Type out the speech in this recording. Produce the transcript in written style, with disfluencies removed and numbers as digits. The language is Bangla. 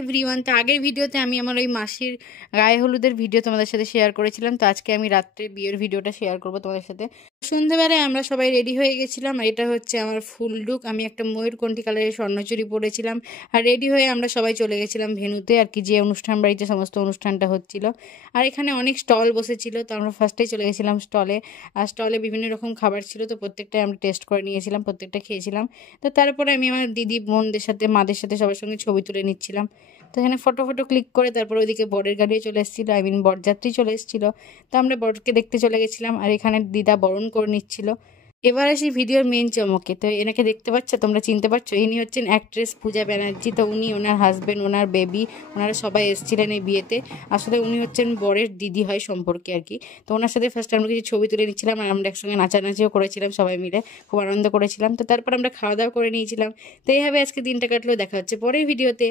এভরিওয়ান, তো আগের ভিডিওতে আমি আমার ওই মাসির গায়ে হলুদের ভিডিও তোমাদের সাথে শেয়ার করেছিলাম। তো আজকে আমি রাত্রে বিয়ের ভিডিওটা শেয়ার করবো তোমাদের সাথে। সন্ধ্যাবেলায় আমরা সবাই রেডি হয়ে গেছিলাম, আর এটা হচ্ছে আমার ফুল লুক। আমি একটা ময়ূরকণ্ঠী কালারের স্বর্ণচুরি পরেছিলাম, আর রেডি হয়ে আমরা সবাই চলে গেছিলাম ভেন্যুতে, আর কি যে অনুষ্ঠান বাড়িতে সমস্ত অনুষ্ঠানটা হচ্ছিল। আর এখানে অনেক স্টল বসেছিল, তো আমরা ফার্স্টেই চলে গেছিলাম স্টলে। আর স্টলে বিভিন্ন রকম খাবার ছিল, তো প্রত্যেকটাই আমরা টেস্ট করে নিয়েছিলাম, প্রত্যেকটা খেয়েছিলাম। তো তারপরে আমি আমার দিদি বোনদের সাথে, মাদের সাথে সবার সঙ্গে ছবি তুলে নিচ্ছিলাম। তো এখানে ফটো ক্লিক করে তারপর ওইদিকে বরের গাড়িও চলে এসেছিলো, বরযাত্রী চলে এসেছিলো। তো আমরা বরকে দেখতে চলে গেছিলাম, আর এখানে দিদা বরণ করে নিচ্ছিল। এবার আসি ভিডিওর মেন চমকে। তো এনাকে দেখতে পাচ্ছ, তোমরা চিনতে পারছো, ইনি হচ্ছেন অ্যাক্ট্রেস পূজা ব্যানার্জি। তো উনি, ওনার হাজব্যান্ড, ওনার বেবি, ওনারা সবাই এসেছিলেন এই বিয়েতে। আসলে উনি হচ্ছেন বরের দিদি হয় সম্পর্কে আর কি। তো ওনার সাথে ফার্স্ট আমরা কিছু ছবি তুলে নিচ্ছিলাম, আর আমরা একসঙ্গে নাচানাচিও করেছিলাম সবাই মিলে, খুব আনন্দ করেছিলাম। তো তারপর আমরা খাওয়া দাওয়া করে নিয়েছিলাম। তো এইভাবে আজকে দিনটা কাটলো। দেখা হচ্ছে পরের ভিডিওতে।